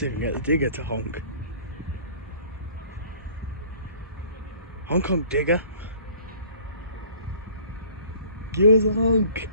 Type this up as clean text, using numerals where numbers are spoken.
see if we can get the digger to honk. Honk honk digger. Give us a honk.